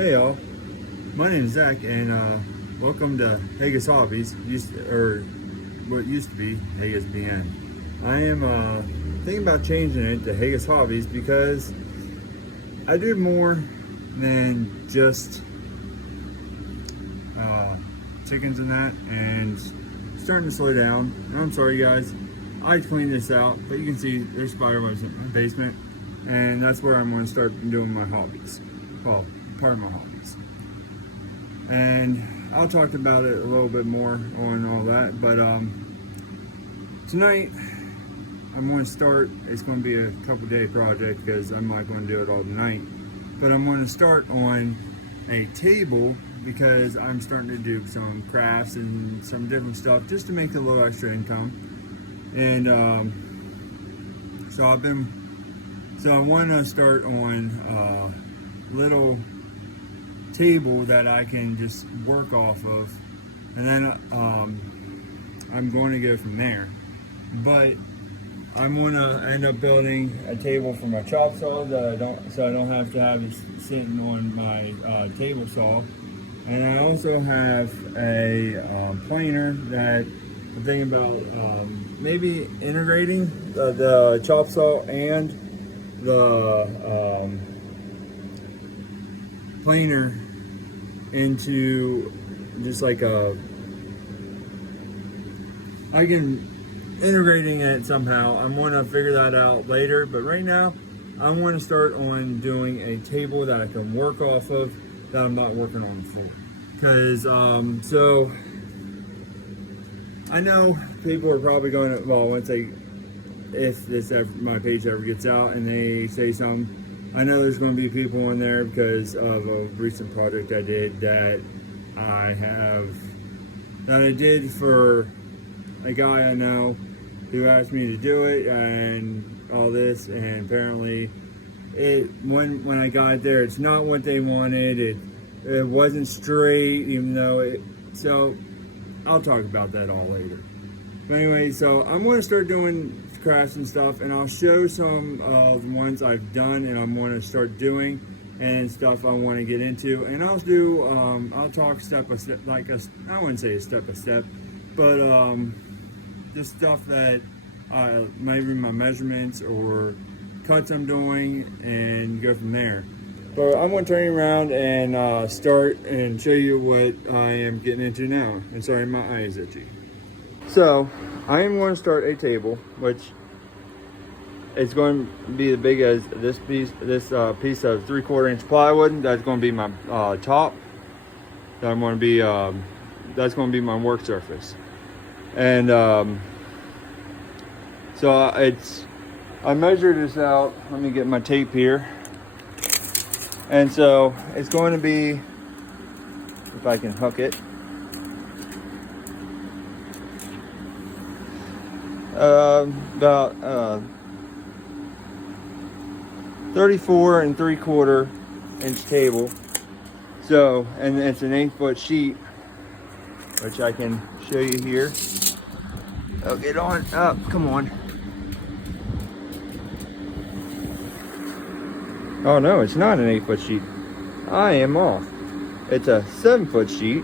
Hey y'all, my name is Zach, and welcome to Haga's Hobbies, what used to be Haga's BN. I am thinking about changing it to Haga's Hobbies because I do more than just chickens and that, and starting to slow down. And I'm sorry guys, I cleaned this out, but you can see there's spider webs in my basement, and that's where I'm going to start doing my hobbies. Well, part of my hobbies. And I'll talk about it a little bit more on all that, but tonight I'm going to start. It's going to be a couple day project because I'm not going to do it all tonight, but I'm going to start on a table because I'm starting to do some crafts and some different stuff just to make a little extra income. And so I want to start on little table that I can just work off of, and then I'm going to go from there. But I'm going to end up building a table for my chop saw so I don't have to have it sitting on my table saw. And I also have a planer that I'm thinking about maybe integrating the chop saw and the planer into just like I can integrating it somehow. I'm going to figure that out later, but right now I want to start on doing a table that I can work off of that I'm not working on before. Because so I know people are probably going to, well, if this ever, my page ever gets out and they say something, I know there's going to be people in there because of a recent project I did that I did for a guy I know who asked me to do it and all this, and apparently when I got there, it's not what they wanted. It wasn't straight, even though so I'll talk about that all later. But anyway, so I'm going to start doing crafts and stuff, and I'll show some of the ones I've done and I'm going to start doing and stuff I want to get into. And I'll talk step by step, I wouldn't say a step by step, but just stuff that maybe my measurements or cuts I'm doing, and go from there. But I'm going to turn around and start and show you what I am getting into now. And sorry, my eye is itchy. So I am going to start a table, which is going to be as big as this piece of 3/4 inch plywood. That's going to be my top. That's going to be my work surface. And so I measured this out. Let me get my tape here. And so it's going to be, if I can hook it, about 34 3/4 inch table. So, and it's an 8-foot sheet, which I can show you here. Oh, get on up, come on. Oh no, it's not an 8-foot sheet. I am off. It's a 7-foot sheet.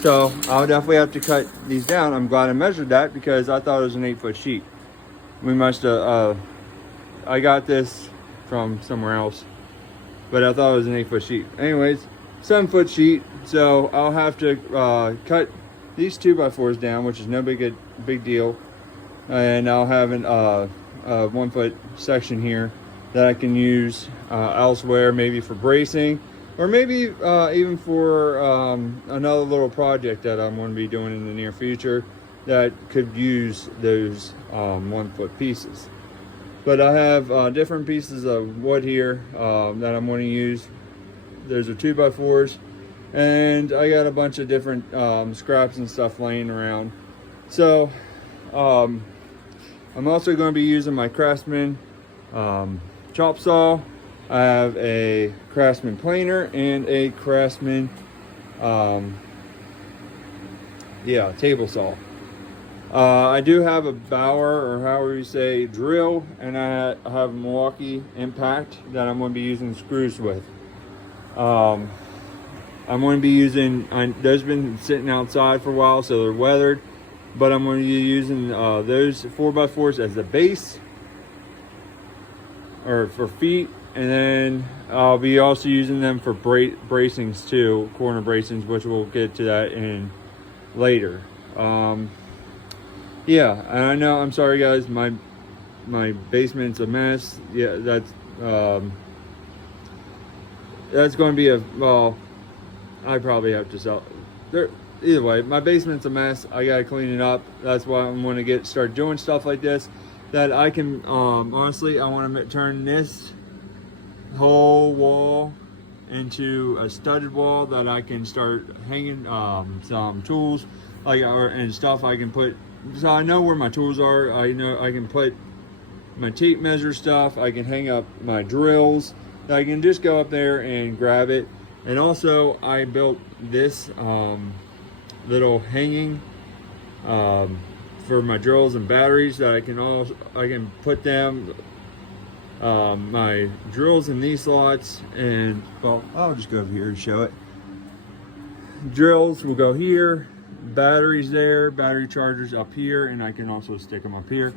So I'll definitely have to cut these down. I'm glad I measured that because I thought it was an 8-foot sheet. We must have, I got this from somewhere else, but I thought it was an 8-foot sheet. Anyways, 7-foot sheet. So I'll have to cut these 2x4s down, which is no big deal. And I'll have a 1-foot section here that I can use elsewhere, maybe for bracing, or maybe even for another little project that I'm going to be doing in the near future that could use those 1-foot pieces. But I have different pieces of wood here that I'm going to use. There's a 2x4s, and I got a bunch of different scraps and stuff laying around. So I'm also going to be using my Craftsman chop saw. I have a Craftsman planer and a Craftsman table saw. I do have a Bauer, or however you say, drill, and I have a Milwaukee Impact that I'm going to be using screws with. I'm going to be using, those been sitting outside for a while, so they're weathered, but I'm going to be using those 4x4s as the base, or for feet, and then I'll be also using them for bracings too, corner bracings, which we'll get to that in later. Yeah, and I know, I'm sorry guys, my basement's a mess. Yeah, that's going to be well, I probably have to sell there. Either way, my basement's a mess. I gotta clean it up. That's why I'm going to start doing stuff like this, that I can honestly, I want to turn this whole wall into a studded wall that I can start hanging some tools and stuff I can put, so I know where my tools are. I know I can put my tape measure stuff. I can hang up my drills. I can just go up there and grab it. And also I built this little hanging for my drills and batteries that I can put them, my drills in these slots, and well, I'll just go over here and show it. Drills will go here, batteries there, battery chargers up here, and I can also stick them up here.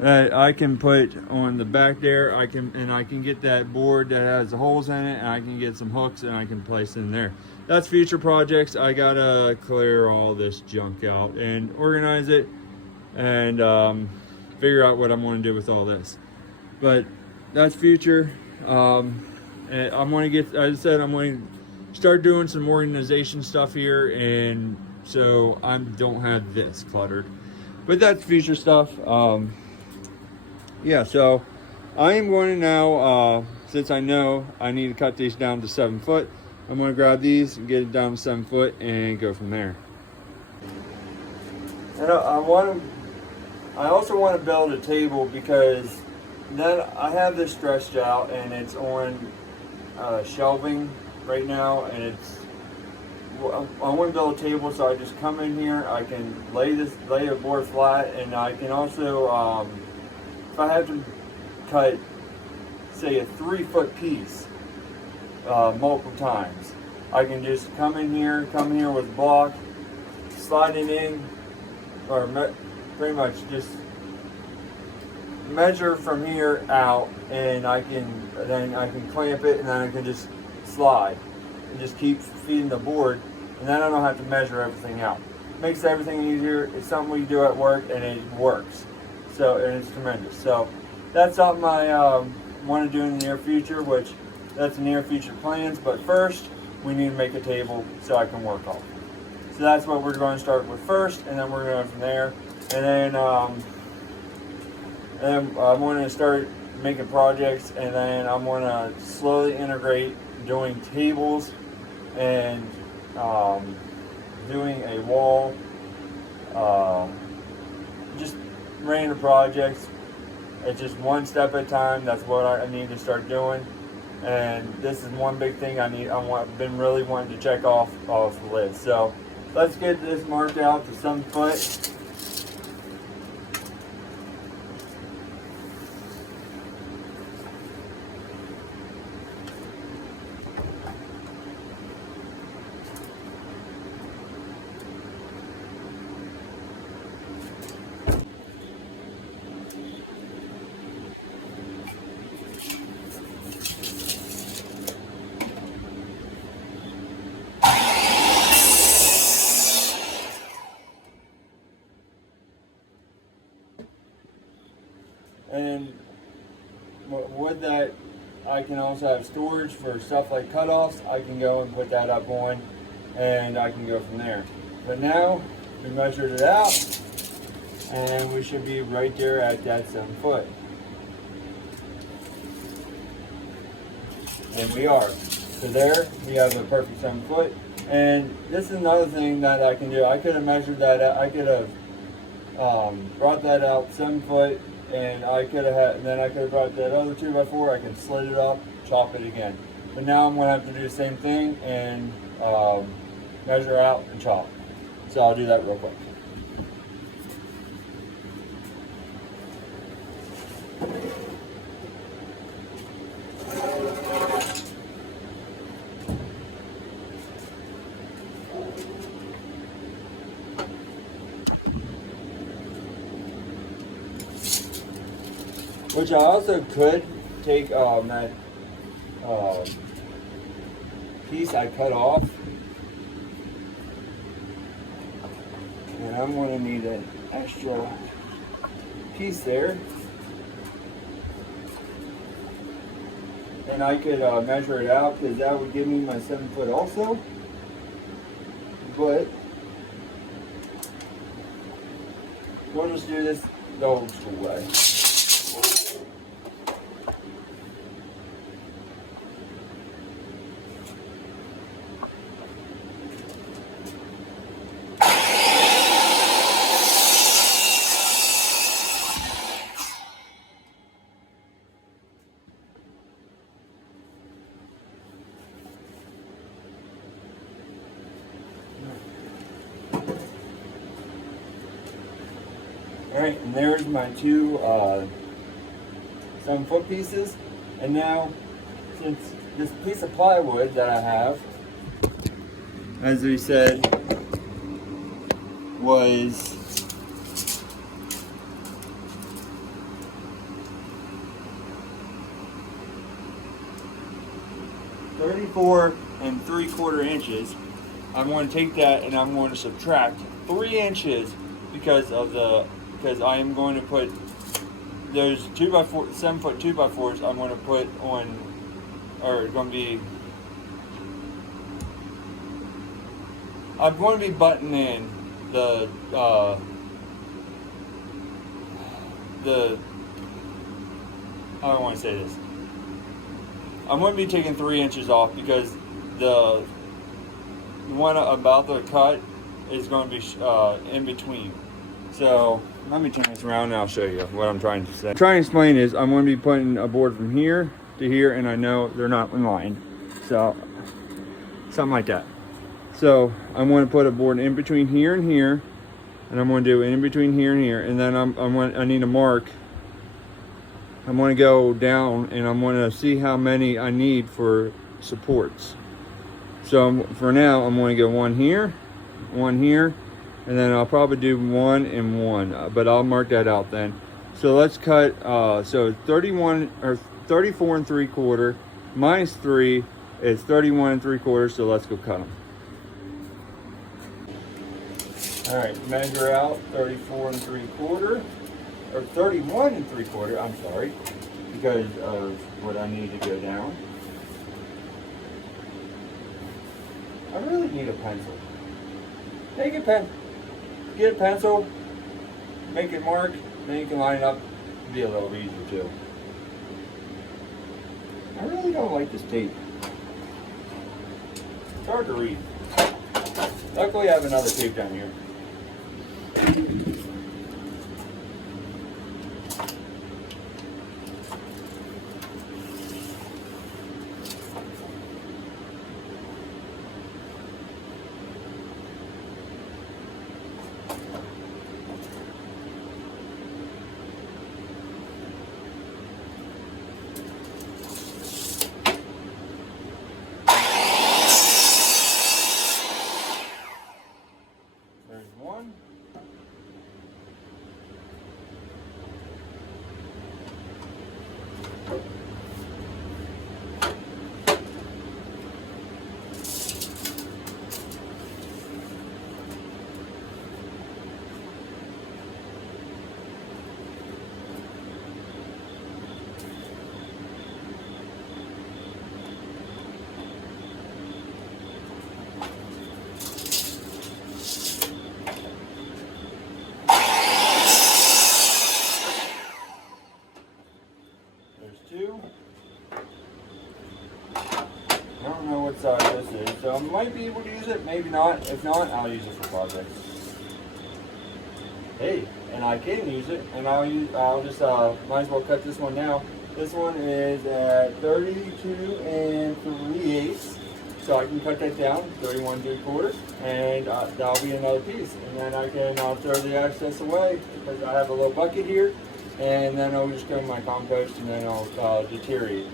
I can put on the back there. I can get that board that has the holes in it, and I can get some hooks and I can place in there. That's future projects. I gotta clear all this junk out and organize it, and figure out what I'm going to do with all this. But that's future. And I'm going to get, as I said, I'm going to start doing some organization stuff here, and so I don't have this cluttered. But that's future stuff. Yeah, so I am going to now, since I know I need to cut these down to 7 foot, I'm going to grab these and get it down to 7 foot and go from there. And I also want to build a table, because then I have this stretched out and it's on shelving right now, and I want to build a table, so I just come in here, I can lay a board flat, and I can also, if I have to cut, say, a 3 foot piece multiple times, I can just come here with a block, slide it in, or pretty much just measure from here out, and then I can clamp it, and then I can just slide and just keep feeding the board, and then I don't have to measure everything out. Makes everything easier. It's something we do at work, and it works. So, and it's tremendous. So that's something I want to do in the near future, which that's the near future plans. But first, we need to make a table so I can work on. So that's what we're going to start with first, and then we're going from there. And then I'm going to start making projects, and then I'm going to slowly integrate doing tables and doing a wall, just random projects. It's just one step at a time. That's what I need to start doing, and this is one big thing I've been really wanting to check off the list. So let's get this marked out to 7 foot. And with that, I can also have storage for stuff like cutoffs. I can go and put that up on, and I can go from there. But now we measured it out, and we should be right there at that 7 foot. And we are. So there, we have a perfect 7 foot. And this is another thing that I can do. I could have measured that out. I could have brought that out 7 foot, and I could have brought that other 2x4. I can slit it up, chop it again. But now I'm going to have to do the same thing and measure out and chop. So I'll do that real quick. Which I also could take that piece I cut off, and I'm going to need an extra piece there, and I could measure it out, because that would give me my 7 foot also. But we'll just do this the old school way. Alright, and there's my 2 7 foot pieces. And now, since this piece of plywood that I have, as we said, was .34 3/4 inches, I'm going to take that and I'm going to subtract 3 inches because I am going to put those 2x4, 7 foot 2x4s. I'm going to put on, or going to be. I'm going to be buttoning in the I don't want to say this. I'm going to be taking 3 inches off because the one about the cut is going to be in between. So let me turn this around and I'll show you what I'm trying to say. What I'm trying to explain is I'm going to be putting a board from here to here, and I know they're not in line, so something like that. So I'm going to put a board in between here and here, and I'm going to do in between here and here, and then I need a mark. I'm going to go down and I'm going to see how many I need for supports. So for now, I'm going to go one here, and then I'll probably do 1 and 1, but I'll mark that out then. So let's cut, so 31 or 34 3/4 minus 3 is 31 3/4, so let's go cut them. All right, measure out 34 3/4, or 31 3/4, I'm sorry, because of what I need to go down. I really need a pencil. Take a pen. Get a pencil, make it mark, then you can line it up. It'll be a little easier too. I really don't like this tape. It's hard to read. Luckily I have another tape down here. One. Two. I don't know what size this is, so I might be able to use it, maybe not. If not, I'll use it for projects. Hey, and I can use it, and I'll just might as well cut this one now. This one is at 32 3/8, so I can cut that down 31 3/4, and that'll be another piece. And then I can throw the excess away because I have a little bucket here. And then I'll just go in my compost, and then I'll deteriorate.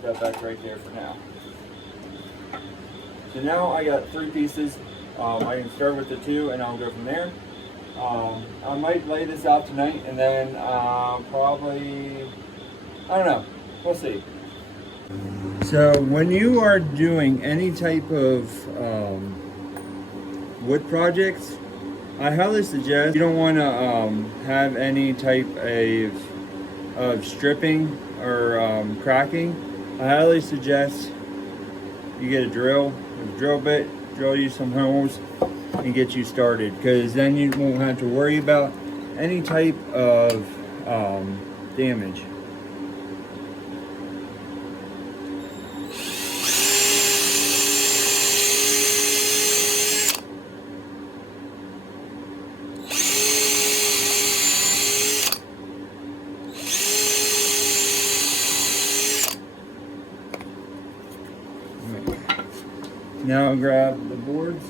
put that back right there for now. So now I got 3 pieces. I can start with the 2 and I'll go from there. I might lay this out tonight and then probably, I don't know, we'll see. So when you are doing any type of wood projects, I highly suggest you don't want to have any type of stripping or cracking. I highly suggest you get a drill bit, drill you some holes and get you started, because then you won't have to worry about any type of damage. Now I'll grab the boards.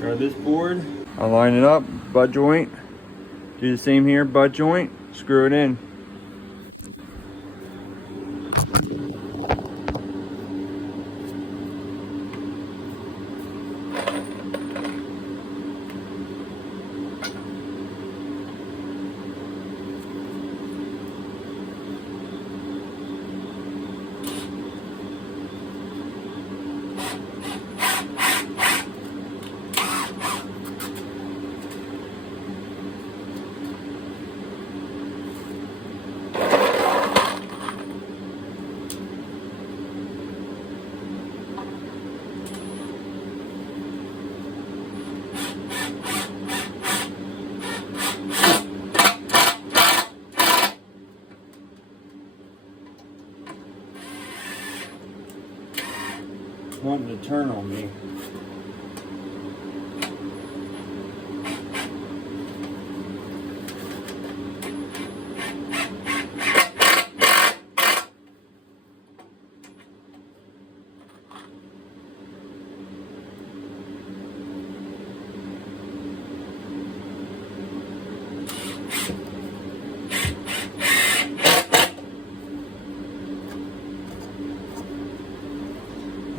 Grab this board, I'll line it up, butt joint, do the same here, butt joint, screw it in. Wanting to turn on me.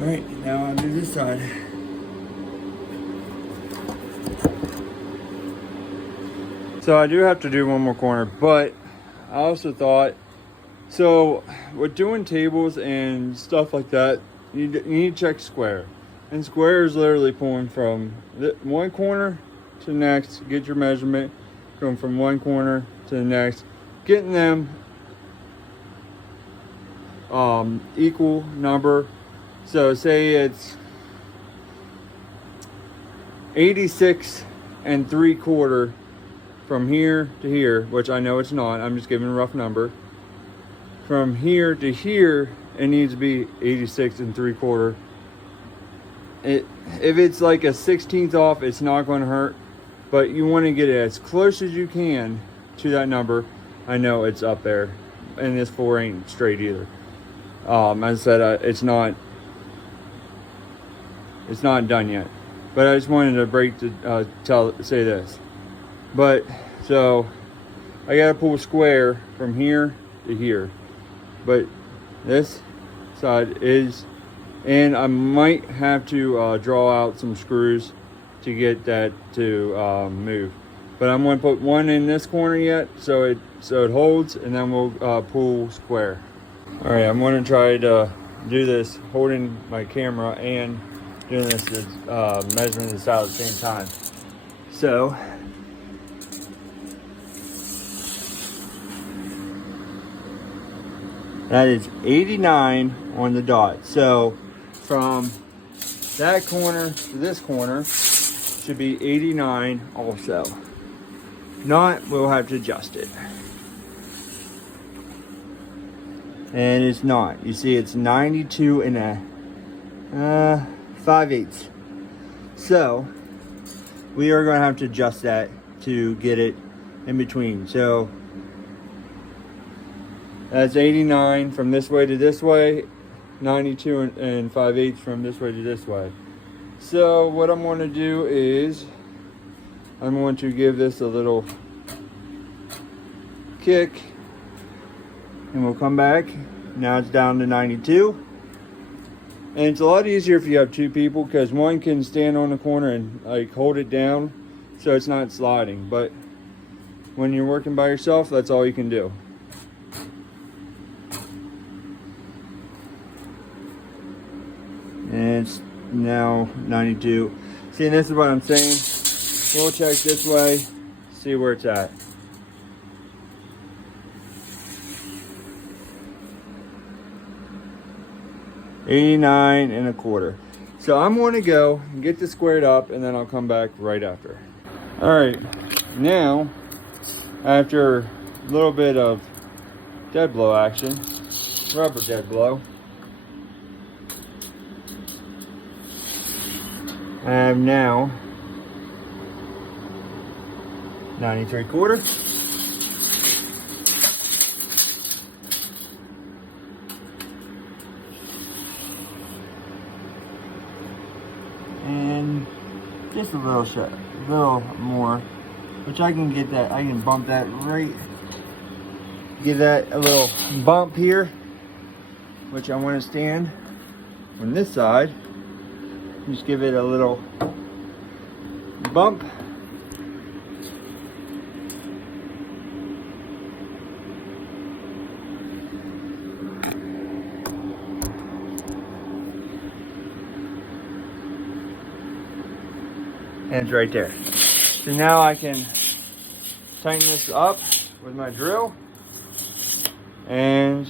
Alright, now I'll do this side. So I do have to do one more corner, but I also thought, so with doing tables and stuff like that, you need to check square. And square is literally pulling from one corner to the next, get your measurement, going from one corner to the next, getting them equal number. So say it's 86 3/4 from here to here, which I know it's not, I'm just giving a rough number. From here to here, it needs to be 86 3/4. If it's like a 16th off, it's not going to hurt, but you want to get it as close as you can to that number. I know it's up there, and this 4 ain't straight either. As I said, it's not done yet, but I just wanted to say this. But so I gotta pull square from here to here, but this side is, and I might have to draw out some screws to get that to move. But I'm gonna put one in this corner yet, so it holds, and then we'll pull square. All right, I'm gonna try to do this holding my camera and doing this measuring this out at the same time. So that is 89 on the dot. So from that corner to this corner should be 89 also. If not, we'll have to adjust it. and it's not. You see, it's 92 and a 5/8. So we are going to have to adjust that to get it in between. So that's 89 from this way to this way, 92 and 5/8 from this way to this way. So what I'm going to do is I'm going to give this a little kick, and we'll come back. Now it's down to 92. And it's a lot easier if you have two people, because one can stand on the corner and like hold it down so it's not sliding. But when you're working by yourself, that's all you can do. And it's now 92. See, and this is what I'm saying. We'll check this way, see where it's at. $89.25. So I'm going to go and get this squared up, and then I'll come back right after. All right, now after a little bit of dead blow action, rubber dead blow, I have now 93/4. And just a little more, which I can get that, I can bump that right, give that a little bump here, which I want to stand on this side. Just give it a little bump. And it's right there. So now I can tighten this up with my drill, and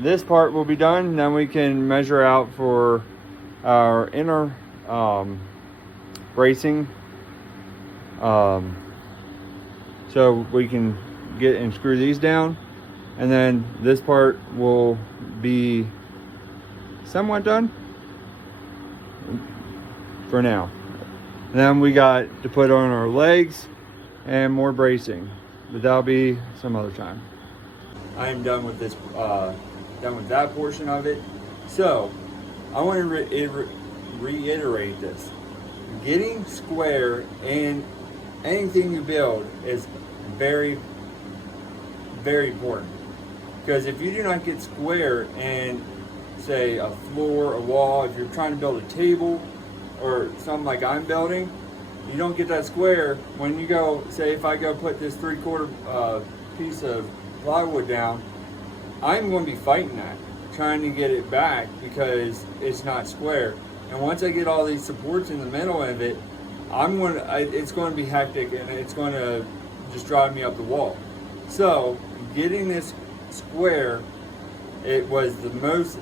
this part will be done. Then we can measure out for our inner bracing, so we can get and screw these down, and then this part will be somewhat done for now. Then we got to put on our legs and more bracing, but that'll be some other time. I am done with this, done with that portion of it. So I want to reiterate this. Getting square in anything you build is very, very important. Because if you do not get square in, say, a floor, a wall, if you're trying to build a table or something like I'm building, you don't get that square. When you go, say if I go put this 3/4 piece of plywood down, I'm going to be fighting that, trying to get it back because it's not square. And once I get all these supports in the middle of it, it's going to be hectic, and it's going to just drive me up the wall. So getting this square, it was the most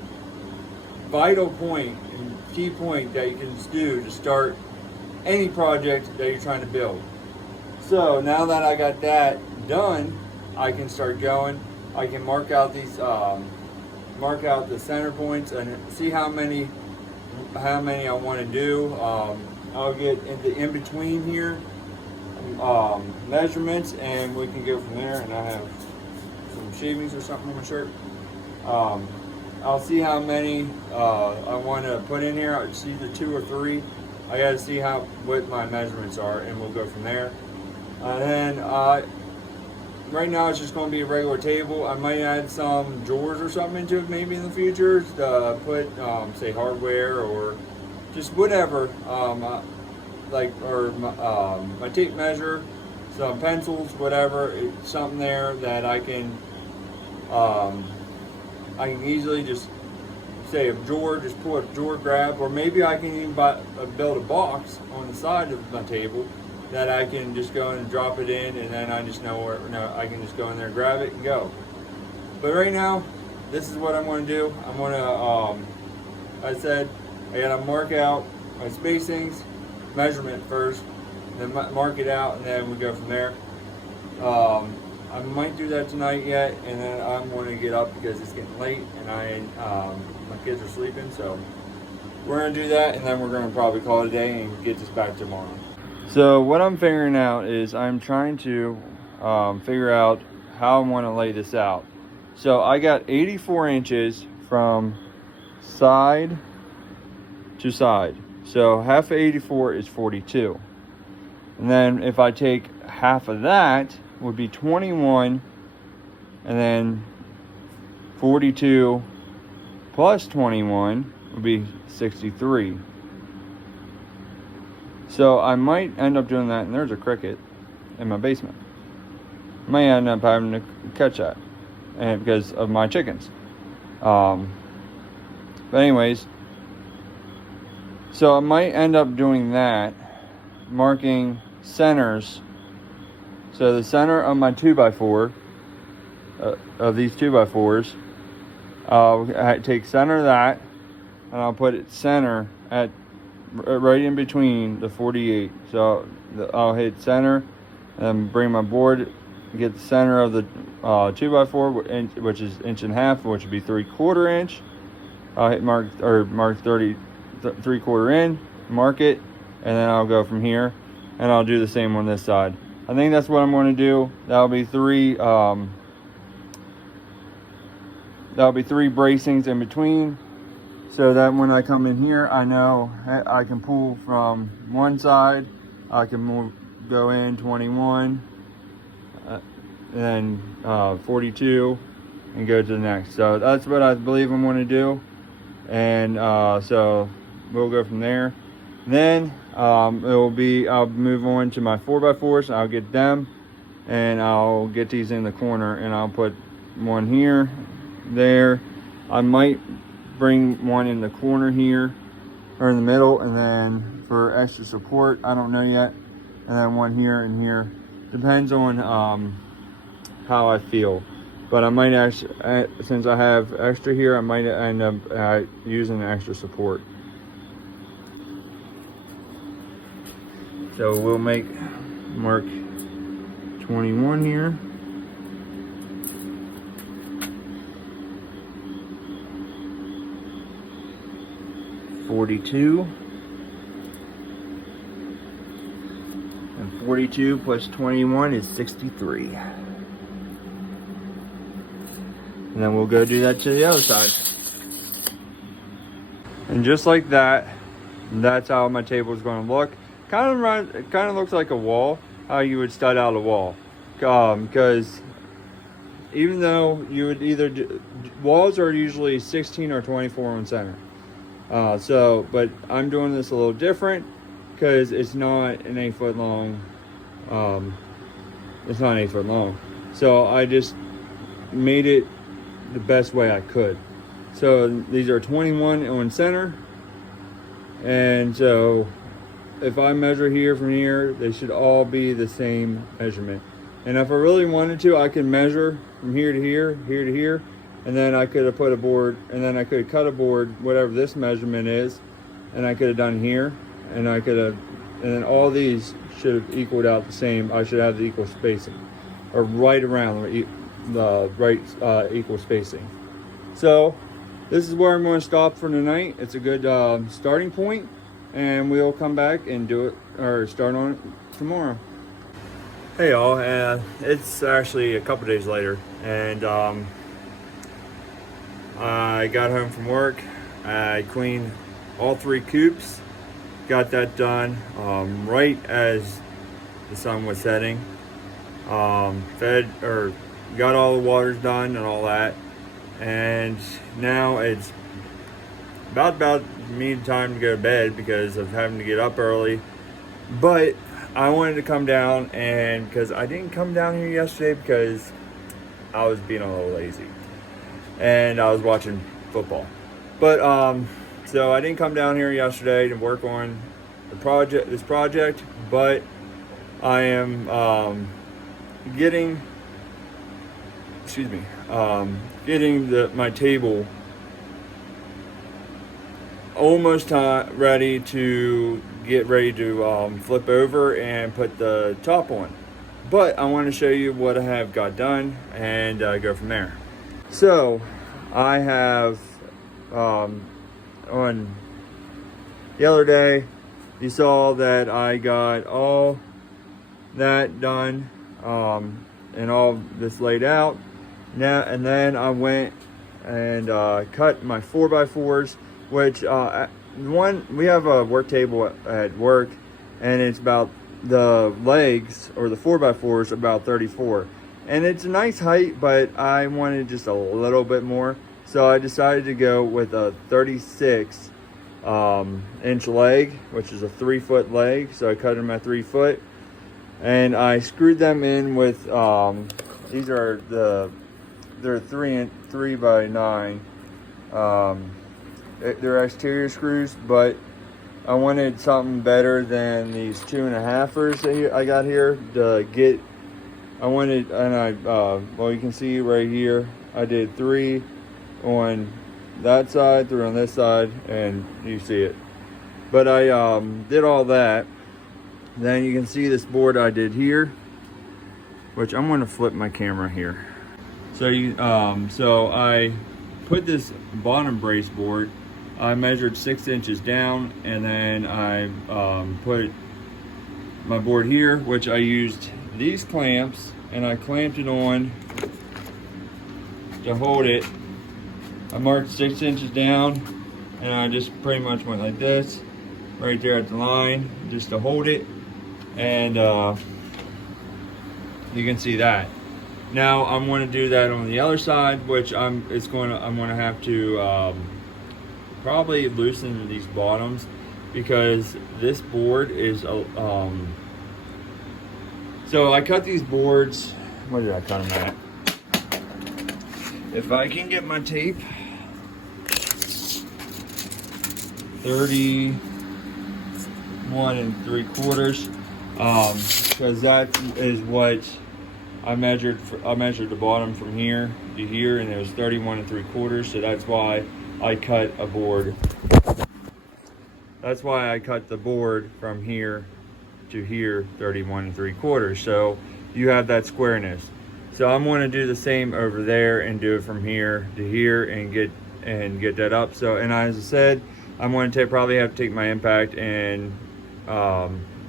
vital point and key point that you can do to start any project that you're trying to build. So now that I got that done, I can start going. I can mark out these, mark out the center points and see how many I want to do. I'll get in between here measurements, and we can go from there. And I have some shavings or something on my shirt. I'll see how many I want to put in here. It's either 2 or 3. I got to see what my measurements are, and we'll go from there. And then right now it's just going to be a regular table. I might add some drawers or something into it maybe in the future to put say hardware or just whatever, my tape measure, some pencils, whatever, something there that I can easily just say a drawer, just pull a drawer grab, or maybe I can even build a box on the side of my table that I can just go and drop it in, and then I just know where I can just go in there, grab it, and go. But right now, this is what I'm going to do. I'm going to, I said, I got to mark out my spacings, measurement first, then mark it out, and then we go from there. I might do that tonight yet, and then I'm going to get up because it's getting late and my kids are sleeping. So we're going to do that, and then we're going to probably call it a day and get this back tomorrow. So what I'm figuring out is I'm trying to figure out how I want to lay this out. So I got 84 inches from side to side. So half of 84 is 42. And then if I take half of that, would be 21, and then 42 plus 21 would be 63. So I might end up doing that, and there's a cricket in my basement. I might end up having to catch that, and because of my chickens. But anyways, so I might end up doing that, marking centers. So the center of my 2x4, of these 2x4s, I'll take center of that, and I'll put it center at right in between the 48. So I'll hit center, and bring my board, get the center of the 2x4, which is 1.5 inches, which would be 3/4 inch. I'll hit mark 30, 3/4 in, mark it, and then I'll go from here, and I'll do the same on this side. I think that's what I'm going to do. That'll be three bracings in between, so that when I come in here, I know I can pull from one side. I can go in 21, and then 42, and go to the next. So that's what I believe I'm going to do, and so we'll go from there. Then I'll move on to my 4x4s. I'll get them, and I'll get these in the corner, and I'll put one here, there. I might bring one in the corner here, or in the middle, and then for extra support, I don't know yet. And then one here and here. Depends on how I feel. But I might actually, since I have extra here, I might end up using extra support. So we'll mark 21 here. $42. And 42 plus 21 is 63. And then we'll go do that to the other side. And just like that, that's how my table is going to look. It kind of looks like a wall, how you would stud out a wall. Because even though you would either walls are usually 16 or 24 on center. But I'm doing this a little different because it's not an 8 foot long. It's not 8 foot long. So I just made it the best way I could. So these are 21 on center. And so if I measure here from here, they should all be the same measurement. And if I really wanted to, I can measure from here to here, here to here, and then I could have put a board, and then I could have cut a board, whatever this measurement is, and I could have done here, and then all these should have equaled out the same. I should have the equal spacing, or right around the right equal spacing. So this is where I'm going to stop for tonight. It's a good starting point, and we'll come back and do it, or start on it tomorrow. Hey y'all, it's actually a couple days later, and I got home from work. I cleaned all 3 coops, got that done right as the sun was setting. Got all the waters done and all that, and now it's about me time to go to bed because of having to get up early. But I wanted to come down, and because I didn't come down here yesterday because I was being a little lazy and I was watching football. But so I didn't come down here yesterday to work on this project, but I am getting my table almost ready to flip over and put the top on. But I want to show you what I have got done and go from there. So I have on the other day, you saw that I got all that done and all this laid out now, and then I went and cut my 4x4s, which we have a work table at work, and it's about the legs, or the 4x4s, about 34, and it's a nice height, but I wanted just a little bit more, so I decided to go with a 36 inch leg, which is a 3-foot leg. So I cut them at 3 foot, and I screwed them in with these are they're 3x9. They're exterior screws, but I wanted something better than these 2.5ers that I got here to get. Well, you can see right here, I did 3 on that side, 3 on this side, and you see it. But I did all that. Then you can see this board I did here, which I'm going to flip my camera here. So I put this bottom brace board. I measured 6 inches down, and then I put my board here, which I used these clamps, and I clamped it on to hold it. I marked 6 inches down, and I just pretty much went like this, right there at the line, just to hold it, and you can see that. Now I'm going to do that on the other side, which I'm going to have to probably loosen these bottoms, because this board is so I cut these boards. Where did I cut them at? If I can get my tape, 31 3/4, because that is what I measured. I measured the bottom from here to here, and it was 31 3/4. So that's why I cut a board. That's why I cut the board from here to here, 31 3/4. So you have that squareness. So I'm going to do the same over there and do it from here to here and get that up. So, and as I said, I'm going to probably have to take my impact and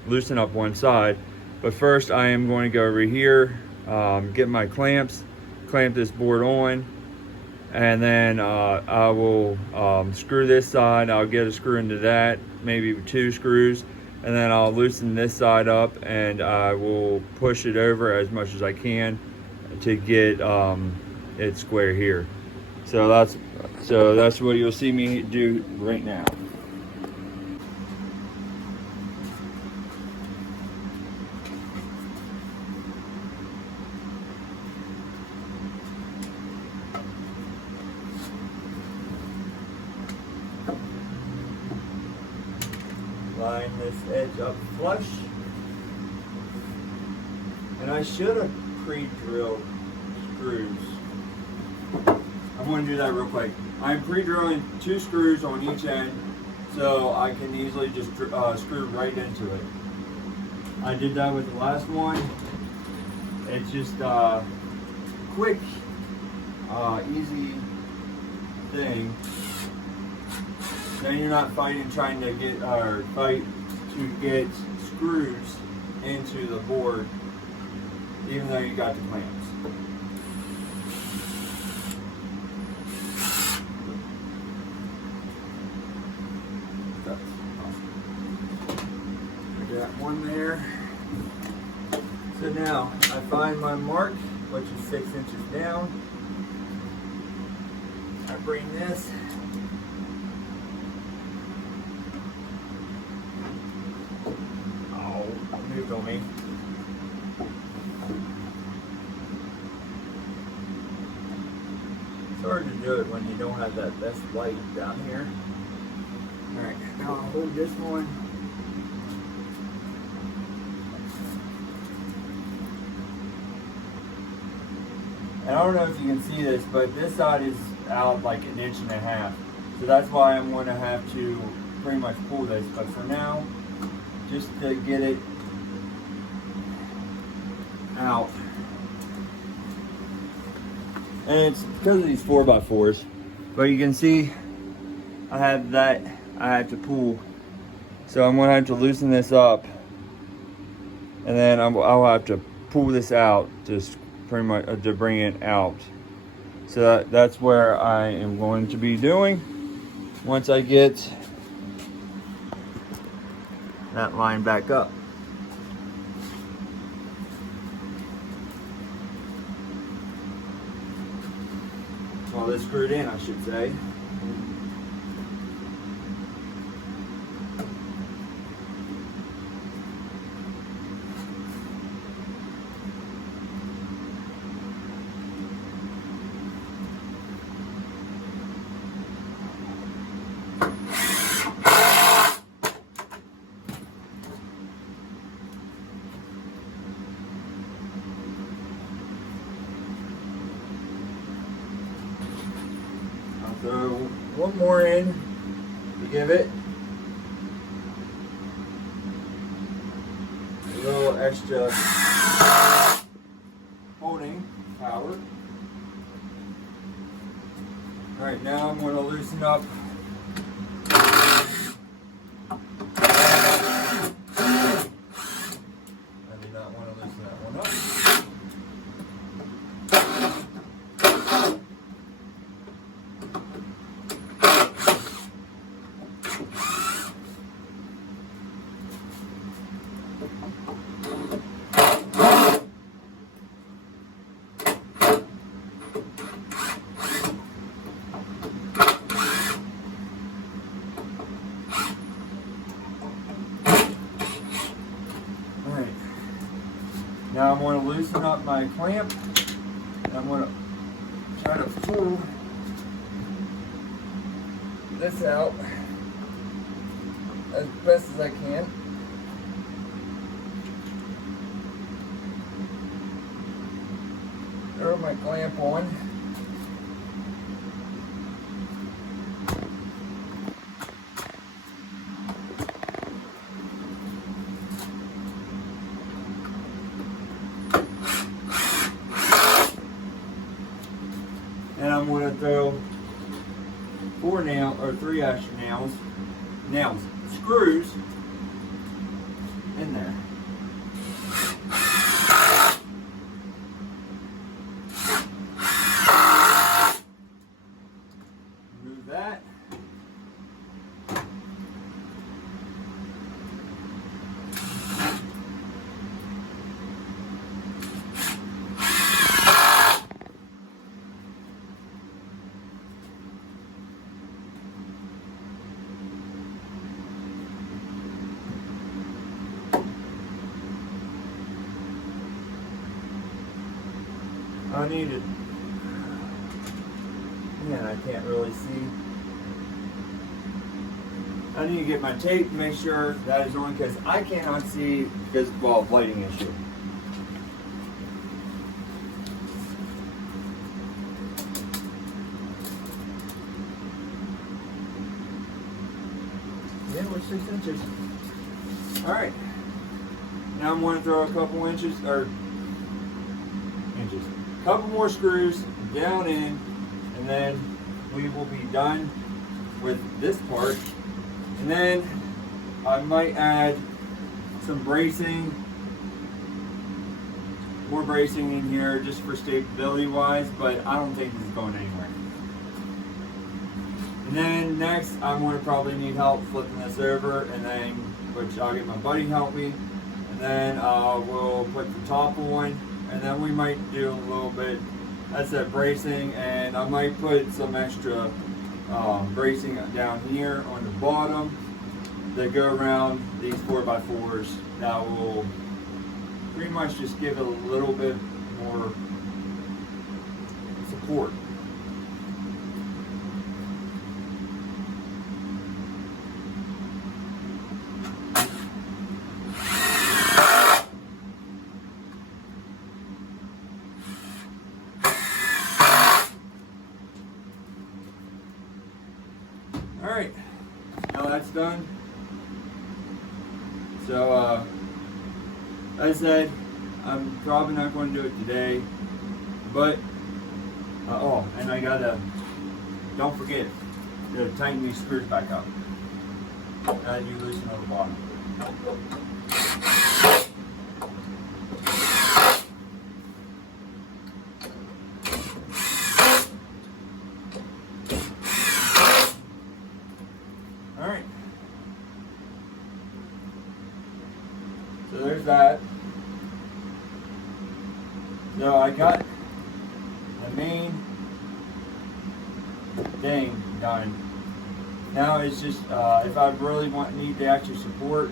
loosen up one side. But first I am going to go over here, get my clamps, clamp this board on, and then I will screw this side. I'll get a screw into that, maybe 2 screws, and then I'll loosen this side up, and I will push it over as much as I can to get it square here. So that's what you'll see me do right now. Line this edge up flush, and I should have pre-drilled screws. I'm going to do that real quick. I'm pre-drilling 2 screws on each end, so I can easily just screw right into it. I did that with the last one. It's just a quick, easy thing. Then you're not trying to get screws into the board, even though you got the clamps. Got one there. So now I find my mark, which is 6 inches down. I bring this. Oh, moved on me. It's hard to do it when you don't have that best light down here. Alright, now I'll hold this one. And I don't know if you can see this, but this side is out like 1.5 inches. So that's why I'm going to have to pretty much pull this. But for now, just to get it out. And it's because of these 4x4s. But you can see I have to pull. So I'm gonna have to loosen this up. And then I'll have to pull this out, just pretty much to bring it out. So that's where I am going to be doing once I get that line back up. Well, this screwed in, I should say. Throw one more in to give it a little extra holding power. All right, now I'm going to loosen up I did not want to loosen that one up. Now I'm going to loosen up my clamp, and I'm going to try to pull this out as best as I can. Throw my clamp on. And I'm going to throw 3 extra screws in there. Move that. I need it. Man, I can't really see. I need to get my tape to make sure that is on because I cannot see because of lighting issue. Yeah, we're 6 inches. All right. Now I'm going to throw a couple couple more screws down in, and then we will be done with this part. And then I might add some bracing, more bracing in here just for stability wise, but I don't think this is going anywhere. And then next I'm going to probably need help flipping this over, and then which I'll get my buddy help me, and then we'll put the top on. And then we might do a little bit, that's that bracing, and I might put some extra bracing down here on the bottom that go around these 4x4s that will pretty much just give it a little bit more support. Alright, now that's done. So, as I said, I'm probably not going to do it today, but oh, and I gotta, don't forget to tighten these screws back up as you loosen on the bottom. Alright, so there's that. So I got the main thing done. Now it's just if I really need the extra support,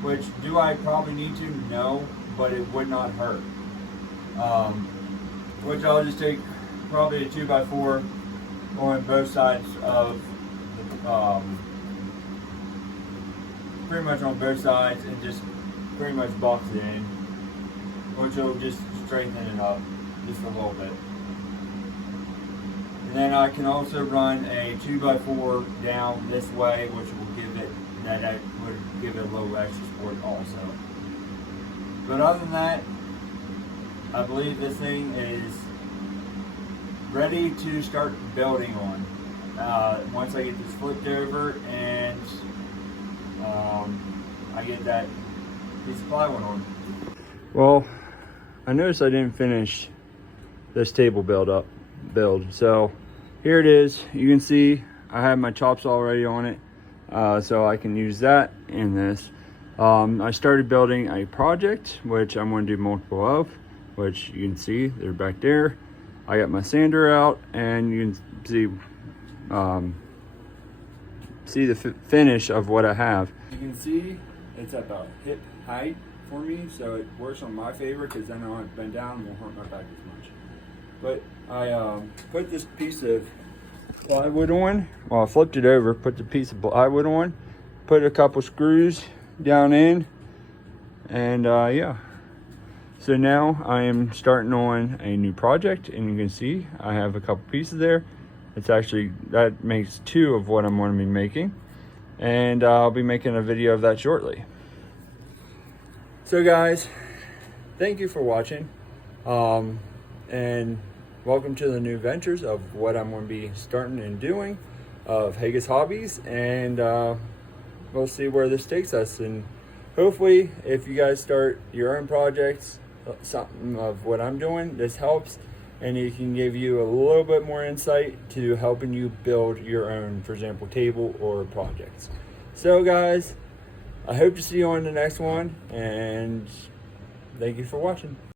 which do I probably need to? No, but it would not hurt. Which I'll just take probably a 2x4 on both sides of the, pretty much on both sides, and just pretty much box it in, which will just straighten it up just a little bit. And then I can also run a 2x4 down this way, which will give it would give it a little extra support also. But other than that, I believe this thing is ready to start building on. Once I get this flipped over and I get that piece of plywood on. Well, I noticed I didn't finish this table build. So here it is. You can see I have my chops already on it, so I can use that in this. I started building a project, which I'm going to do multiple of, which you can see they're back there. I got my sander out, and you can see the finish of what I have. You can see it's at the hip height for me, so it works on my favor because then I won't bend down and won't hurt my back as much. But I put this piece of plywood on. Well, I flipped it over, put the piece of plywood on, put a couple screws down in, and yeah. So now I am starting on a new project, and you can see I have a couple pieces there. It's actually, that makes 2 of what I'm going to be making, and I'll be making a video of that shortly. So guys, thank you for watching, and welcome to the new ventures of what I'm going to be starting and doing of Haga's Hobbies, and we'll see where this takes us. And hopefully, if you guys start your own projects, something of what I'm doing, this helps, and it can give you a little bit more insight to helping you build your own, for example, table or projects. So guys, I hope to see you on the next one, and thank you for watching.